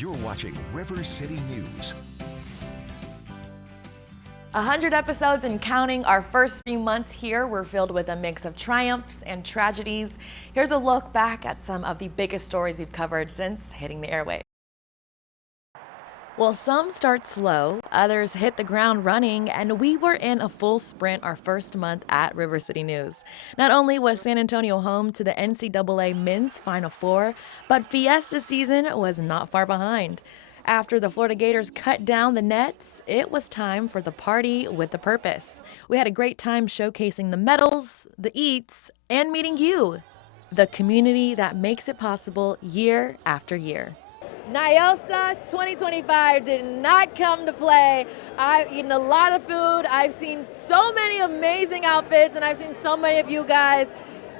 You're watching River City News. 100 episodes and counting. Our first few months here were filled with a mix of triumphs and tragedies. Here's a look back at some of the biggest stories we've covered since hitting the airwaves. Well, some start slow, others hit the ground running, and we were in a full sprint our first month at River City News. Not only was San Antonio home to the NCAA Men's Final Four, but Fiesta season was not far behind. After the Florida Gators cut down the nets, it was time for the party with a purpose. We had a great time showcasing the medals, the eats, and meeting you, the community that makes it possible year after year. NYOSA 2025 did not come to play. I've eaten a lot of food. I've seen so many amazing outfits, and I've seen so many of you guys.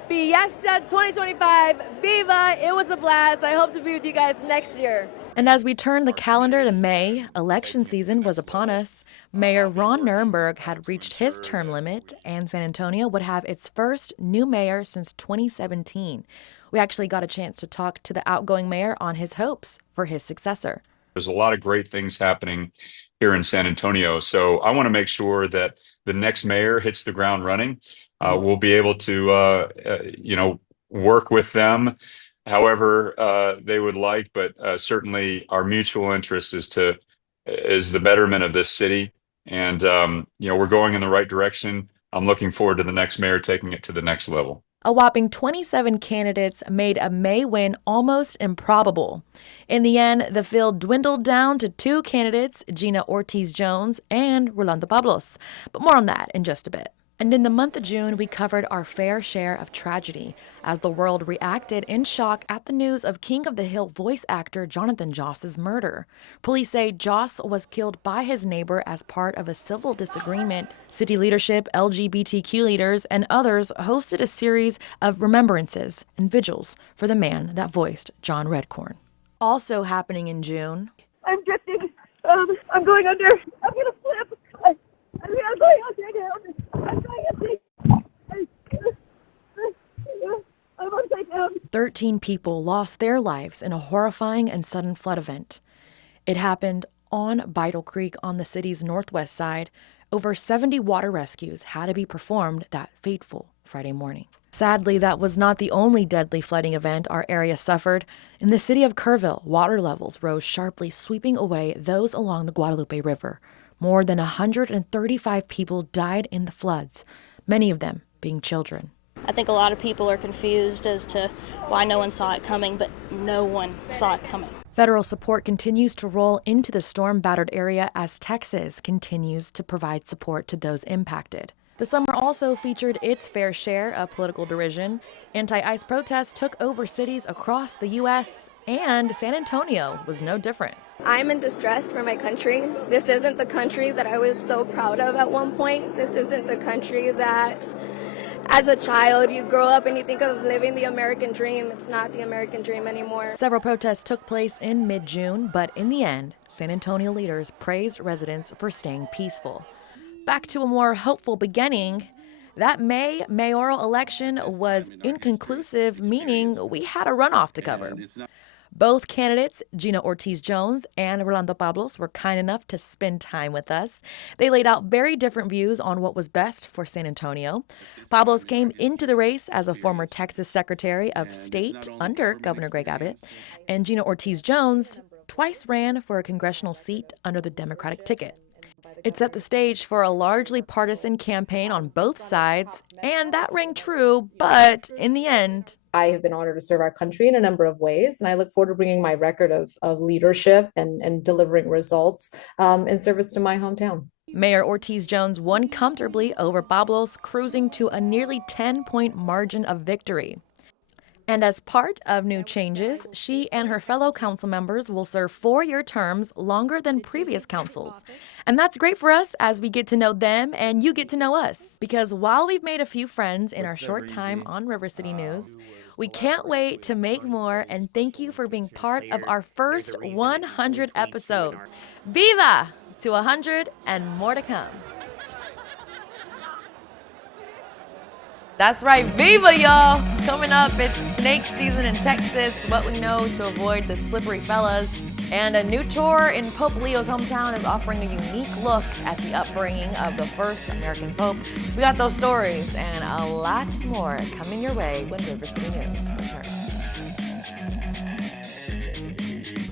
Fiesta 2025, Viva! It was a blast. I hope to be with you guys next year. And as we turned the calendar to May, election season was upon us. Mayor Ron Nirenberg had reached his term limit, and San Antonio would have its first new mayor since 2017. We actually got a chance to talk to the outgoing mayor on his hopes for his successor. There's a lot of great things happening here in San Antonio, so I want to make sure that the next mayor hits the ground running. We'll be able to, work with them however they would like, but certainly our mutual interest is the betterment of this city, and we're going in the right direction. I'm looking forward to the next mayor taking it to the next level. A whopping 27 candidates made a May win almost improbable. In the end, the field dwindled down to two candidates, Gina Ortiz-Jones and Rolando Pablos. But more on that in just a bit. And in the month of June, we covered our fair share of tragedy as the world reacted in shock at the news of King of the Hill voice actor Jonathan Joss's murder. Police say Joss was killed by his neighbor as part of a civil disagreement. City leadership, LGBTQ leaders, and others hosted a series of remembrances and vigils for the man that voiced John Redcorn. Also happening in June. I'm drifting. I'm going under. I'm going to flip. I'm going upside down. I'm going upside down. 13 people lost their lives in a horrifying and sudden flood event. It happened on Beidle Creek on the city's northwest side. Over 70 water rescues had to be performed that fateful Friday morning. Sadly, that was not the only deadly flooding event our area suffered. In the city of Kerrville, water levels rose sharply, sweeping away those along the Guadalupe River. More than 135 people died in the floods, many of them being children. I think a lot of people are confused as to why no one saw it coming, but no one saw it coming. Federal support continues to roll into the storm-battered area as Texas continues to provide support to those impacted. The summer also featured its fair share of political derision. Anti-ICE protests took over cities across the U.S., and San Antonio was no different. I'm in distress for my country. This isn't the country that I was so proud of at one point. This isn't the country that, as a child, you grow up and you think of living the American dream. It's not the American dream anymore. Several protests took place in mid-June, but in the end, San Antonio leaders praised residents for staying peaceful. Back to a more hopeful beginning. That May mayoral election was inconclusive, meaning we had a runoff to cover. Both candidates, Gina Ortiz-Jones and Rolando Pablos, were kind enough to spend time with us. They laid out very different views on what was best for San Antonio. Pablos came into the race as a former Texas Secretary of State under Governor Greg Abbott, and Gina Ortiz-Jones twice ran for a congressional seat under the Democratic ticket. It set the stage for a largely partisan campaign on both sides, and that rang true, but in the end, I have been honored to serve our country in a number of ways, and I look forward to bringing my record of leadership and delivering results in service to my hometown. Mayor Ortiz-Jones won comfortably over Pablos, cruising to a nearly 10-point margin of victory. And as part of new changes, she and her fellow council members will serve 4-year terms longer than previous councils. And that's great for us as we get to know them and you get to know us. Because while we've made a few friends in our short time on River City News, we can't wait to make more, and thank you for being part of our first 100 episodes. Viva to 100 and more to come. That's right, Viva, y'all! Coming up, it's snake season in Texas. What we know to avoid the slippery fellas. And a new tour in Pope Leo's hometown is offering a unique look at the upbringing of the first American Pope. We got those stories and a lot more coming your way when River City News returns.